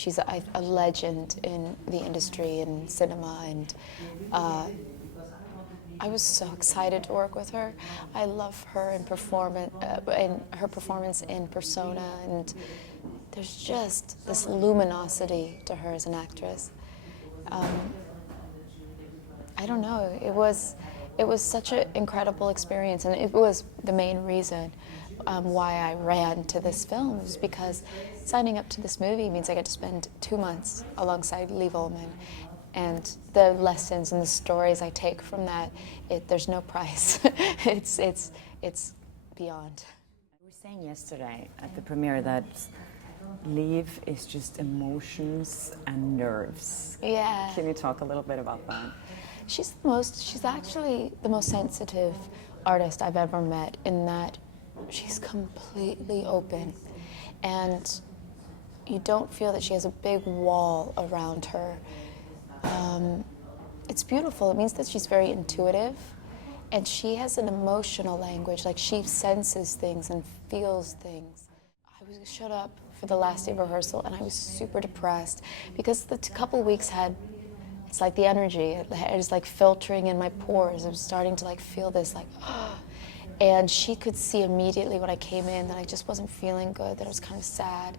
she's a legend in the industry, in cinema, and I was so excited to work with her. I love her in her performance in Persona, and there's just this luminosity to her as an actress. I don't know, it was such an incredible experience, and it was the main reason why I ran to this film, was because signing up to this movie means I get to spend 2 months alongside Liv Ullmann, and the lessons and the stories I take from that, there's no price. It's beyond. We were saying yesterday at the premiere that Liv is just emotions and nerves. Yeah. Can you talk a little bit about that? She's actually the most sensitive artist I've ever met, in that she's completely open, and you don't feel that she has a big wall around her. It's beautiful. It means that she's very intuitive, and she has an emotional language, like she senses things and feels things. Showed up for the last day of rehearsal, and I was super depressed because the couple weeks it's like the energy, it was like filtering in my pores. I was starting to like feel this like, and she could see immediately when I came in that I just wasn't feeling good, that I was kind of sad.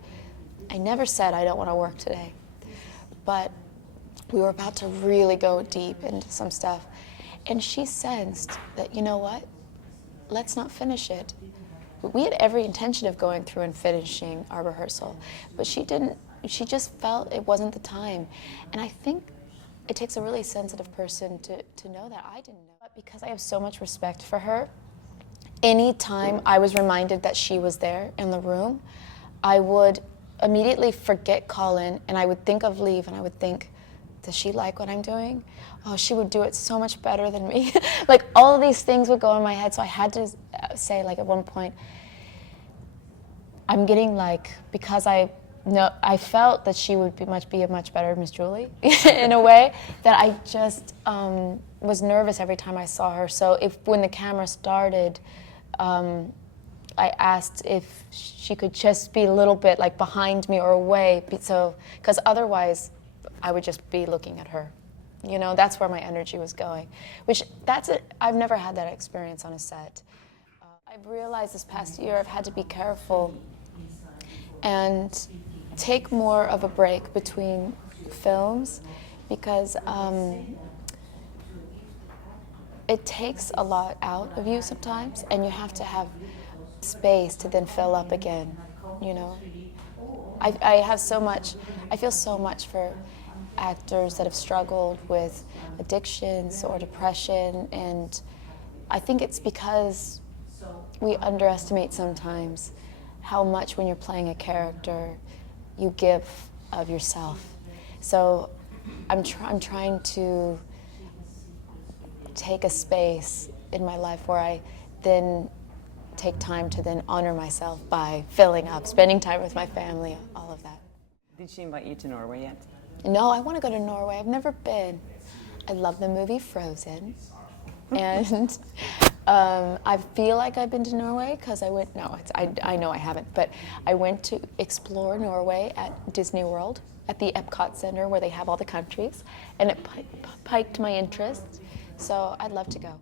I never said I don't want to work today, but we were about to really go deep into some stuff, and she sensed that, you know what, let's not finish it. We had every intention of going through and finishing our rehearsal, but she didn't. She just felt it wasn't the time, and I think it takes a really sensitive person to know that. I didn't know. But because I have so much respect for her, anytime I was reminded that she was there in the room, I would immediately forget Colin, and I would think of Liv, and I would think, does she like what I'm doing? Oh, she would do it so much better than me. Like, all of these things would go in my head, so I had to say, like, at one point, I'm getting, like, because I felt that she would be a much better Miss Julie, in a way, that I just was nervous every time I saw her. So when the camera started, I asked if she could just be a little bit, like, behind me or away, because otherwise I would just be looking at her. You know, that's where my energy was going. I've never had that experience on a set. I've realized this past year I've had to be careful and take more of a break between films, because it takes a lot out of you sometimes, and you have to have space to then fill up again, you know? I feel so much for actors that have struggled with addictions or depression, and I think it's because we underestimate sometimes how much, when you're playing a character, you give of yourself. So I'm trying to take a space in my life where I then take time to then honor myself by filling up, spending time with my family, all of that. Did she invite you to Norway yet? No, I want to go to Norway. I've never been. I love the movie Frozen, and I feel like I've been to Norway because I went. No, I know I haven't, but I went to explore Norway at Disney World, at the Epcot Center where they have all the countries, and it piqued my interest. So I'd love to go.